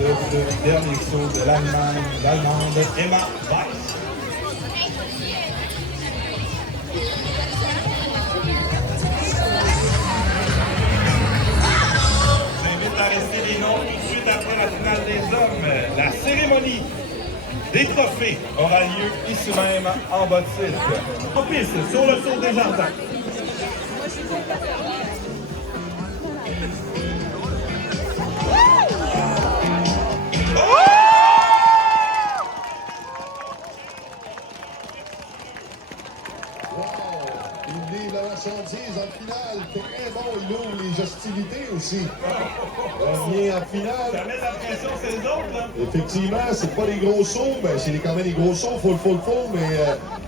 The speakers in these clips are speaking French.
le dernier saut de l'Allemande Emma Weiss. J'invite à rester les noms tout de suite après la finale des hommes. La cérémonie des trophées aura lieu ici même en bas de site. En piste, sur le saut des jardins. Il livre la marchandise en finale. Très bon, il ouvre les hostilités aussi. Dernier en finale. Ça met la pression sur les autres, là. Effectivement, c'est pas des gros sauts, ben c'est quand même des gros sauts, full, mais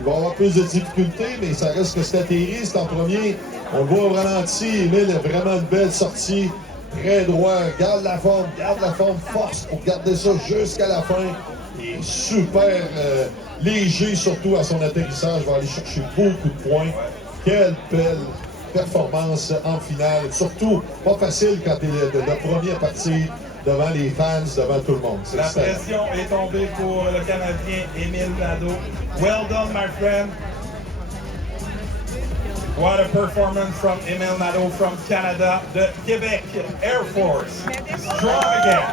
il va avoir plus de difficultés, mais ça reste que c'est atterri, c'est en premier. On le voit au ralenti, Émile a vraiment une belle sortie, très droit, garde la forme, force pour garder ça jusqu'à la fin. Il est super léger, surtout à son atterrissage, va aller chercher beaucoup de points. Quelle belle performance en finale, surtout pas facile quand tu es le premier à partir devant les fans, devant tout le monde. La pression est tombée pour le Canadien Émile Nadeau. Well done, my friend. What a performance from Émile Nadeau from Canada, the Quebec Air Force. Strong again.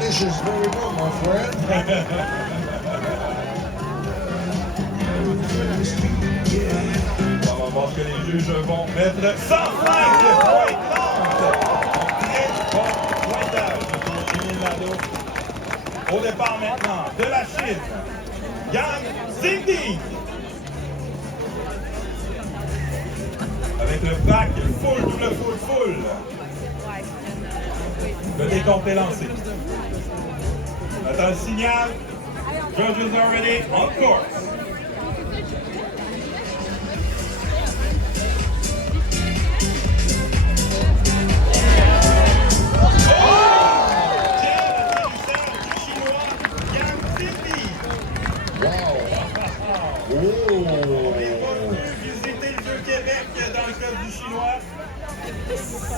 This is very good, my friend. On va voir ce que les juges vont mettre. 105 points 30. Très bon pointage pour Émile Nadeau. Au départ maintenant de la Chine, Yang Xingdi. Avec le bac full, double full. Le décompte est lancé. Attends le signal. Judges are ready, on course.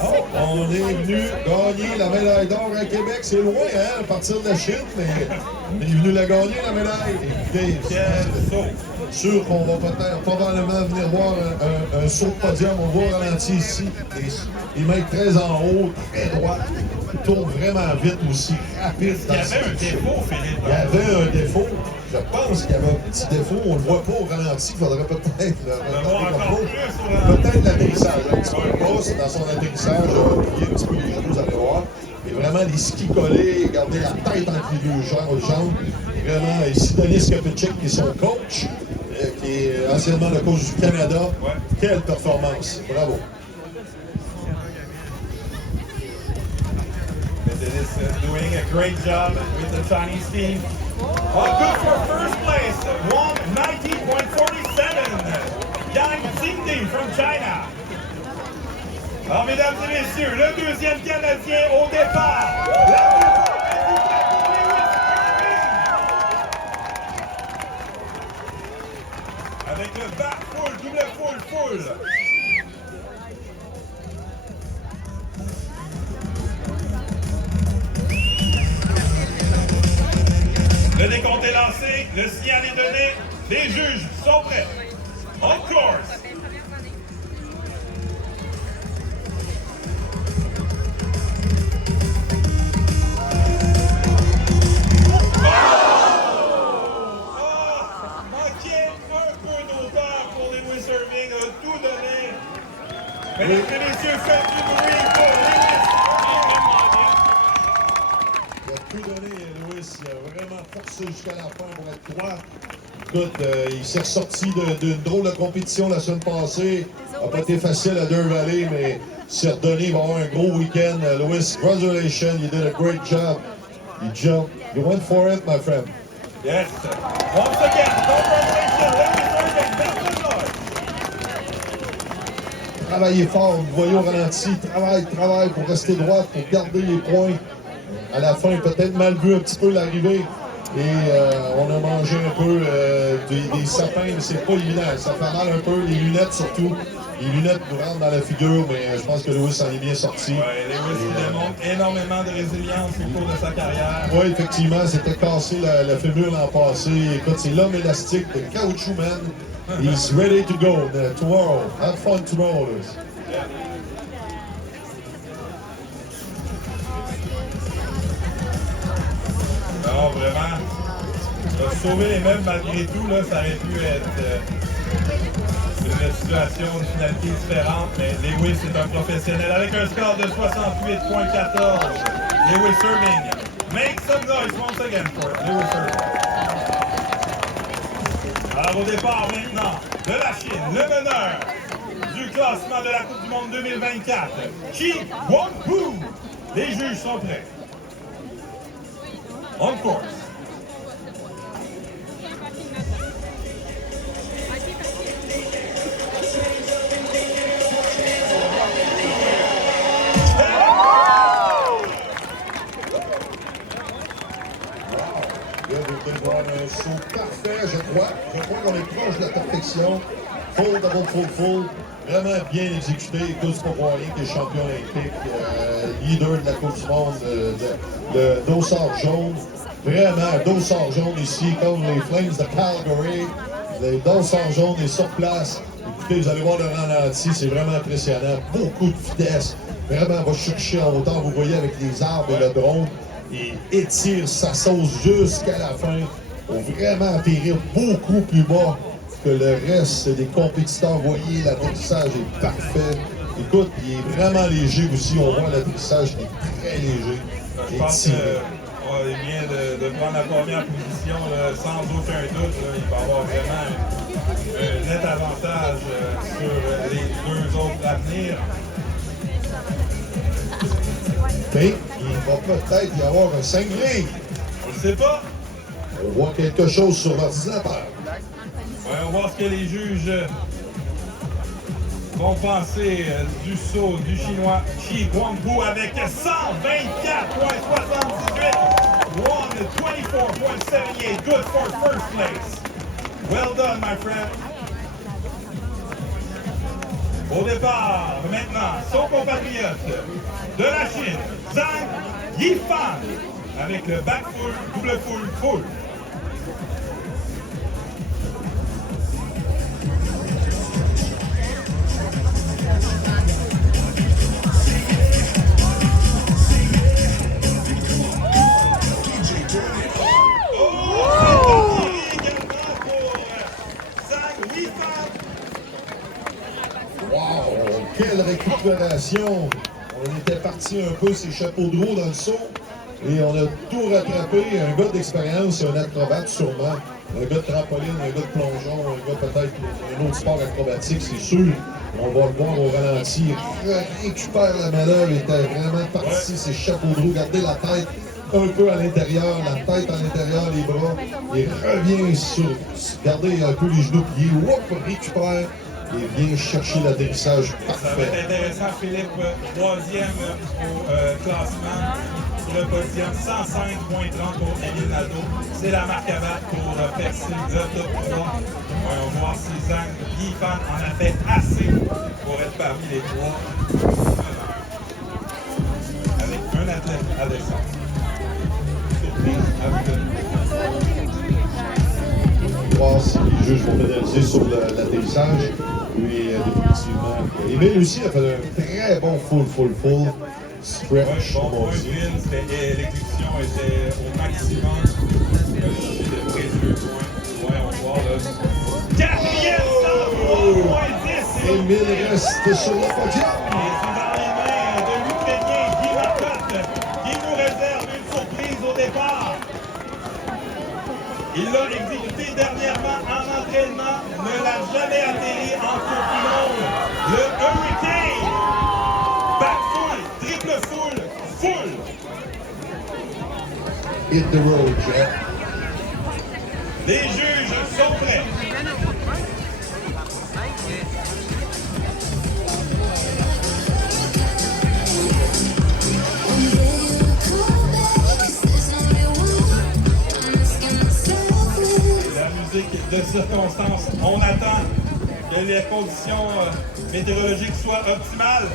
Oh, on est venu gagner la médaille d'or à Québec. C'est loin, hein, à partir de la Chine, mais on est venu la gagner, la médaille. Écoutez, c'est sûr qu'on va peut-être probablement venir voir un saut de podium. On voit ralenti ici. Les mecs très en haut, très droit. Ils tournent vraiment vite aussi, rapide. Il y avait un défaut, Philippe. Il y avait un défaut. Je pense qu'il y avait un petit défaut. On ne le voit pas au ralenti. Il faudrait peut-être peut-être l'atterrissage. Un petit peu bas, dans son atterrissage, plier un petit peu les genoux, vous allez voir. Et vraiment, les skis collés, garder la tête entre les deux jambes. Vraiment, ici, Denis Skopechek, qui est son coach, qui est anciennement le coach du Canada. Ouais. Quelle performance. Bravo. Dennis doing a great job with the Chinese team. Good for first place, 119.47. Yang Xingdi from China. Alors, mesdames et messieurs, le deuxième Canadien au départ. Avec le back full, double full. Le décompte est lancé, le signal est donné, les juges sont prêts. On course. Manquait un peu d'auteur pour les Lewis Irving, a tout donné. Mesdames et messieurs, faites du bruit pour Lewis. Il a tout donné, Lewis. Il a vraiment forcé jusqu'à la fin pour être droit. Écoute, il s'est ressorti d'une drôle de compétition la semaine passée. Ça n'a pas été facile à Deux-Vallées, mais il s'est redonné. Il va avoir un gros week-end. Lewis, congratulations. You did a great job. You jumped. You went for it, my friend. Yes. Once again, congratulations, Lewis Irving. That's the noise. Travaillez fort, vous voyez au ralenti. Travaille pour rester droit, pour garder les points. À la fin, peut-être mal vu un petit peu l'arrivée. Et on a mangé un peu des sapins, mais c'est pas évident. Ça fait mal un peu, les lunettes surtout. les lunettes nous rentrent dans la figure, mais je pense que Lewis s'en est bien sorti. Ouais, Lewis qui démontre énormément de résilience au cours de sa carrière. Oui, effectivement, c'était cassé la fémur l'an passé. Écoute, c'est l'homme élastique de caoutchouc, man. He's ready to go tomorrow. Have fun tomorrow, Lewis. Yeah. Non, vraiment. Sauver les meubles malgré tout, là, ça aurait pu être une situation, une finalité différente, mais Lewis est un professionnel avec un score de 68.14. Lewis serving. Make some noise once again for Lewis serving. Alors au départ maintenant, de la Chine, le meneur du classement de la Coupe du Monde 2024, Chi Guangpu. Les juges sont prêts. On course. Là, vous pouvez voir un saut parfait, je crois. Je crois qu'on est proche de la perfection. Full, double, full, full. Vraiment bien exécuté. Écoute, c'est pas pour rien que les champions olympiques, leader de la Coupe du Monde, de dossard jaune. Vraiment, dossard jaune ici, comme les Flames de Calgary. Les dossard jaune est sur place. Écoutez, vous allez voir le ralenti, c'est vraiment impressionnant. Beaucoup de vitesse. Vraiment, on va chercher en hauteur. Vous voyez avec les arbres et le drone. Il étire sa sauce jusqu'à la fin pour vraiment atterrir beaucoup plus bas que le reste des compétiteurs. Vous voyez, l'atterrissage est parfait. Écoute, il est vraiment léger aussi. On voit l'atterrissage qui est très léger. Je pense qu'on est bien de prendre la première position là, sans aucun doute. Là, il va avoir vraiment un net avantage sur les deux autres à venir. Mais il va peut-être y avoir un cinglé. On ne sait pas. On voit quelque chose sur l'ordinateur. On va voir ce que les juges vont penser du saut du Chinois Chi Guangpu avec 124.78. Won 24.78. Good for first place. Well done, my friend. Au départ, maintenant, son compatriote de la Chine, Zhang Yifan, avec le back full, double full, full. Wow! Quelle récupération! On était parti un peu ses chapeaux de roue dans le saut et on a tout rattrapé. Un gars d'expérience, un acrobate sûrement. Un gars de trampoline, un gars de plongeon, un gars peut-être un autre sport acrobatique, c'est sûr. On va le voir au ralenti. Il récupère la manœuvre, il était vraiment parti, ses chapeaux de roue. Regardez la tête un peu à l'intérieur, la tête à l'intérieur, les bras. Il revient sur. Regardez un peu les genoux pliés. Whoop, récupère. Et vient chercher l'atterrissage Ça va parfait. être intéressant, Philippe. Troisième au classement. Sur le podium, 105.30 pour Emile Nadeau. C'est la marque à battre pour percer le top 3. On va voir si Zhang Yifan en a fait assez pour être parmi les trois. Avec un athlète à descendre. Surprise à vous donner. Voir si les juges vont pénaliser sur l'atterrissage. Puis, définitivement. Emile aussi a fait un très bon full stretch, Bon comme on point dit. d'huile, l'exécution était au maximum. J'ai de précieux points. Ouais, on va voir là. Quatrième, 103.10. Emile reste sur le podium. Et c'est dans les mains de l'Ukrainien Guy Marcotte qui nous réserve une surprise au départ. Il l'a exécuté dernièrement en entraînement, ne l'a jamais atterri en Coupe du Monde. Le Hurricane, back full, triple full, full. Hit the road, Jack. Les juges sont prêts. La musique de circonstance, on attend que les conditions météorologiques soient optimales.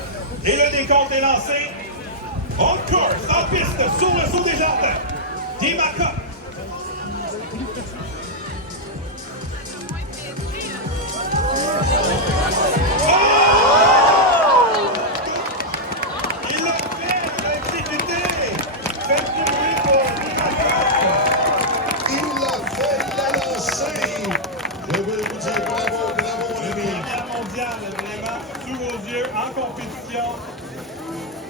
Et le décompte est lancé. On course, en piste, sur le saut des jardins. Dimaka. Il l'a fait, il l'a exécuté. Faites du bruit pour Dimaka. Il l'a fait, il l'a lancé. Je veux vous dire bravo, bravo, mon ami. Première mondiale, vraiment, sous vos yeux, en compétition.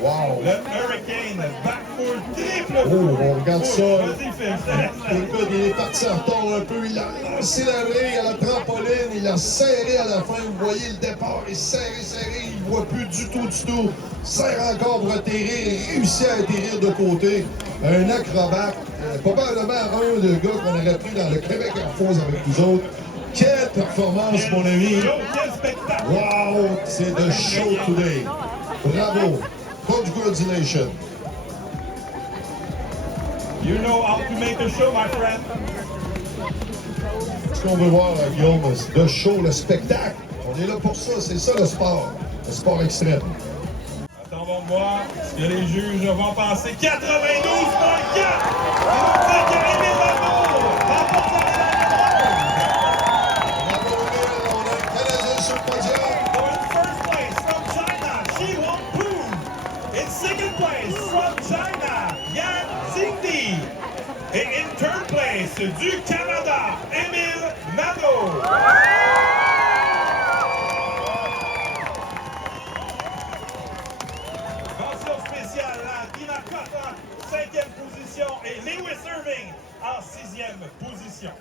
Wow. Le Hurricane, backboard, triple Oh, on regarde ça. Vas-y, Phil, je te laisse. Écoute, il est parti en retard un peu. Il a lancé la grille à la trampoline. Il a serré à la fin. Vous voyez le départ. Il est serré, serré. Il ne voit plus du tout, du tout. Serre encore pour atterrir. Il réussit à atterrir de côté. Un acrobate. Probablement un des gars qu'on aurait pris dans le Québec Air Force avec nous autres. Quelle performance, mon ami. Quel spectacle. Wow, c'est the show today. Bravo. Congratulations. You know how to make a show, my friend. Ce qu'on veut voir, Guillaume, c'est le show, le spectacle. On est là pour ça, c'est ça le sport extrême. Attendons de voir ce que les juges vont penser. 92.4! On dit que Émile Lamour remporte la Bravo, Émile, on a un Canadien sur le podium. For in first place from China, Shi Wangpu. In second place from China, Yan Xingdi. Et in third place du Canada, Émile Nadeau. Mention spéciale à Dimaka en 5e position et Lewis Irving en 6e position.